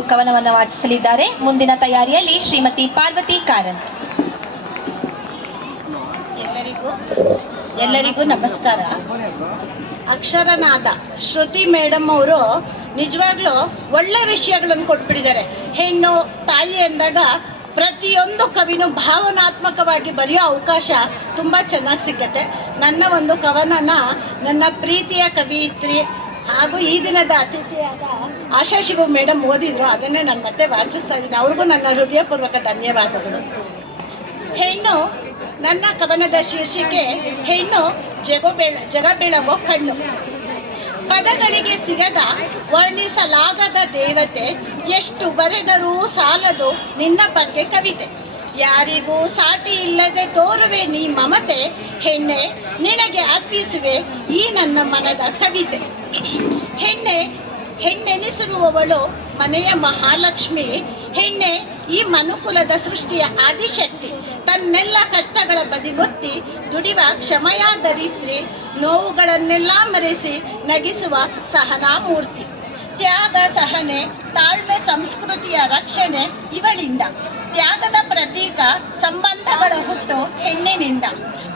ಕವನವನ್ನು ವಾಚಿಸಲಿದ್ದಾರೆ. ಮುಂದಿನ ತಯಾರಿಯಲ್ಲಿ ಶ್ರೀಮತಿ ಪಾರ್ವತಿ ಕಾರಂತ್. ಎಲ್ಲರಿಗೂ ನಮಸ್ಕಾರ. ಅಕ್ಷರನಾದ ಶ್ರುತಿ ಮೇಡಮ್ ಅವರು ನಿಜವಾಗ್ಲೂ ಒಳ್ಳೆ ವಿಷಯಗಳನ್ನು ಕೊಟ್ಬಿಟ್ಟಿದ್ದಾರೆ. ಹೆಣ್ಣು ತಾಯಿ ಅಂದಾಗ ಪ್ರತಿಯೊಂದು ಕವಿನೂ ಭಾವನಾತ್ಮಕವಾಗಿ ಬರೆಯೋ ಅವಕಾಶ ತುಂಬ ಚೆನ್ನಾಗಿ ಸಿಗುತ್ತೆ. ನನ್ನ ಒಂದು ಕವನನ ನನ್ನ ಪ್ರೀತಿಯ ಕವಿಯಿತ್ರಿ ಹಾಗೂ ಈ ದಿನದ ಅತಿಥಿಯಾದ ಆಶಾ ಶಿವು ಮೇಡಮ್ ಓದಿದ್ರು. ಅದನ್ನೇ ನಾನು ಮತ್ತೆ ವಾಚಿಸ್ತಾ ಇದ್ದೀನಿ. ಅವ್ರಿಗೂ ನನ್ನ ಹೃದಯಪೂರ್ವಕ ಧನ್ಯವಾದಗಳು. ಹೆಣ್ಣು, ನನ್ನ ಕವನದ ಶೀರ್ಷಿಕೆ ಹೆಣ್ಣು ಜಗ ಬೆಳಗೋ ಕಣ್ಣು. ಪದಗಳಿಗೆ ಸಿಗದ ವರ್ಣಿಸಲಾಗದ ದೇವತೆ, ಎಷ್ಟು ಬರೆದರೂ ಸಾಲದು ನಿನ್ನ ಬಗ್ಗೆ ಕವಿತೆ. ಯಾರಿಗೂ ಸಾಟಿ ಇಲ್ಲದೆ ತೋರುವೆ ನೀ ಮಮತೆ, ಹೆಣ್ಣೆ ನಿನಗೆ ಅರ್ಪಿಸುವೆ ಈ ನನ್ನ ಮನದ ಕವಿತೆ. ಹೆಣ್ಣೆನಿಸಿರುವವಳು ಮನೆಯ ಮಹಾಲಕ್ಷ್ಮಿ, ಹೆಣ್ಣೆ ಈ ಮನುಕುಲದ ಸೃಷ್ಟಿಯ ಆದಿಶಕ್ತಿ. ತನ್ನೆಲ್ಲ ಕಷ್ಟಗಳ ಬದಿಗೊತ್ತಿ ದುಡಿವ ಕ್ಷಮೆಯ ದರಿದ್ರಿ, ನೋವುಗಳನ್ನೆಲ್ಲ ಮರೆಸಿ ನಗಿಸುವ ಸಹನಾಮೂರ್ತಿ. ತ್ಯಾಗ, ಸಹನೆ, ತಾಳ್ಮೆ, ಸಂಸ್ಕೃತಿಯ ರಕ್ಷಣೆ ಇವಳಿಂದ. ತ್ಯಾಗದ ಪ್ರತೀಕ, ಸಂಬಂಧಗಳ ಹುಟ್ಟು ಹೆಣ್ಣಿನಿಂದ.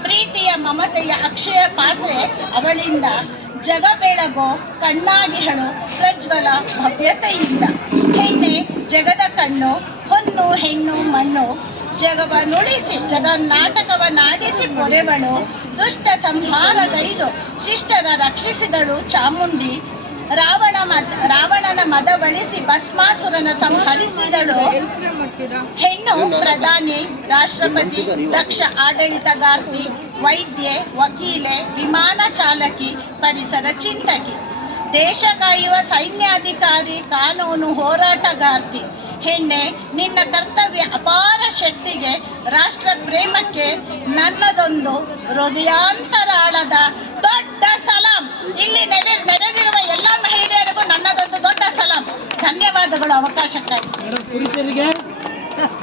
ಪ್ರೀತಿಯ ಮಮತೆಯ ಅಕ್ಷಯ ಪಾತ್ರೆ ಅವಳಿಂದ. ಜಗ ಬೆಳಗೋ ಕಣ್ಣಾಗಿಹಳು ಪ್ರಜ್ವಲ ಭವ್ಯತೆಯಿಂದ. ಹೆಣ್ಣೆ ಜಗದ ಕಣ್ಣು, ಹೊನ್ನು ಹೆಣ್ಣು ಮಣ್ಣು. ಜಗವ ನುಡಿಸಿ ಜಗನ್ನಾಟಕವನ್ನಾಡಿಸಿ ಪೊರೆವಳು. ದುಷ್ಟ ಸಂಹಾರಗೈದು ಶಿಷ್ಟರ ರಕ್ಷಿಸಿದಳು ಚಾಮುಂಡಿ. ರಾವಣನ ಮದವಳಿಸಿ ಭಸ್ಮಾಸುರನ ಸಂಹರಿಸಿದಳು. ಹೆಣ್ಣು ಪ್ರಧಾನಿ, ರಾಷ್ಟ್ರಪತಿ, ದಕ್ಷ ಆಡಳಿತಗಾರ್ತಿ, ವೈದ್ಯೆ, ವಕೀಲೆ, ವಿಮಾನ ಚಾಲಕಿ, ಪರಿಸರ ಚಿಂತಕಿ, ದೇಶ ಕಾಯುವ ಸೈನ್ಯಾಧಿಕಾರಿ, ಕಾನೂನು ಹೋರಾಟಗಾರ್ತಿ. ಹೆಣ್ಣೆ ನಿನ್ನ ಕರ್ತವ್ಯ ಅಪಾರ ಶಕ್ತಿಗೆ, ರಾಷ್ಟ್ರ ಪ್ರೇಮಕ್ಕೆ ನನ್ನದೊಂದು ಹೃದಯಾಂತರಾಳದ ದೊಡ್ಡ ಸಲಾಂ. ಇಲ್ಲಿ ನೆರೆದಿರುವ ಎಲ್ಲ ಮಹಿಳೆಯರಿಗೂ ನನ್ನದೊಂದು ದೊಡ್ಡ ಸಲಾಂ. ಧನ್ಯವಾದಗಳು ಅವಕಾಶಕ್ಕಾಗಿ.